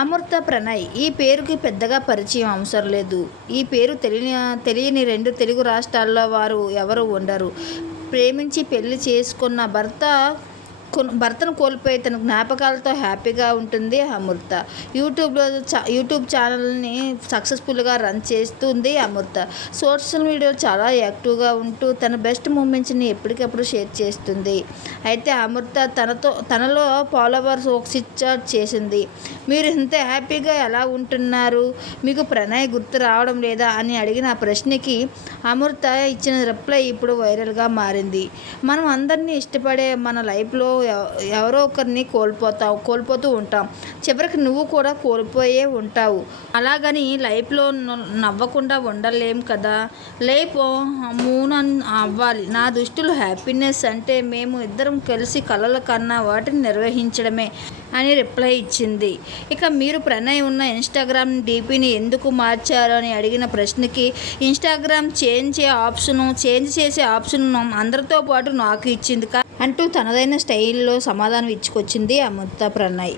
అమృత ప్రణయ్ ఈ పేరుకి పెద్దగా పరిచయం అవసరం లేదు. ఈ పేరు తెలియని తెలియని రెండు తెలుగు రాష్ట్రాల్లో వారు ఎవరు ఉండరు. ప్రేమించి పెళ్ళి చేసుకున్న భర్త భర్తను కోల్పోయి తన జ్ఞాపకాలతో హ్యాపీగా ఉంటుంది అమృత. యూట్యూబ్లో చా యూట్యూబ్ ఛానల్ని సక్సెస్ఫుల్గా రన్ చేస్తుంది అమృత. సోషల్ మీడియా చాలా యాక్టివ్గా ఉంటూ తన బెస్ట్ మూమెంట్స్ని ఎప్పటికప్పుడు షేర్ చేస్తుంది. అయితే అమృత తనతో తనలో ఫాలోవర్స్ ఒక చాట్ చేసింది. మీరు ఇంత హ్యాపీగా ఎలా ఉంటున్నారు? మీకు ప్రణయ్ గుర్తు రావడం లేదా? అని అడిగిన ఆ ప్రశ్నకి అమృత ఇచ్చిన రిప్లై ఇప్పుడు వైరల్గా మారింది. మనం అందరినీ ఇష్టపడే మన లైఫ్లో ఎవరో ఒకరిని కోల్పోతావు కోల్పోతూ ఉంటాం. చివరికి నువ్వు కూడా కోల్పోయే ఉంటావు. అలాగని లైఫ్లో నవ్వకుండా ఉండలేం కదా. లైఫ్ మూన్ అవ్వాలి నా దృష్టిలో హ్యాపీనెస్ అంటే మేము ఇద్దరం కలిసి కలల కన్నా వాటిని నిర్వహించడమే అని రిప్లై ఇచ్చింది. ఇక మీరు ప్రణయ్ ఉన్న ఇన్స్టాగ్రామ్ డీపీని ఎందుకు మార్చారు అని అడిగిన ప్రశ్నకి ఇన్స్టాగ్రామ్ చేంజ్ ఆప్షను చేంజ్ చేసే ఆప్షన్ను అందరితో పాటు నాకు ఇచ్చింది. కా- అంటూ తనదైన స్టైల్లో సమాధానం ఇచ్చుకొచ్చింది అమృత ప్రణయ్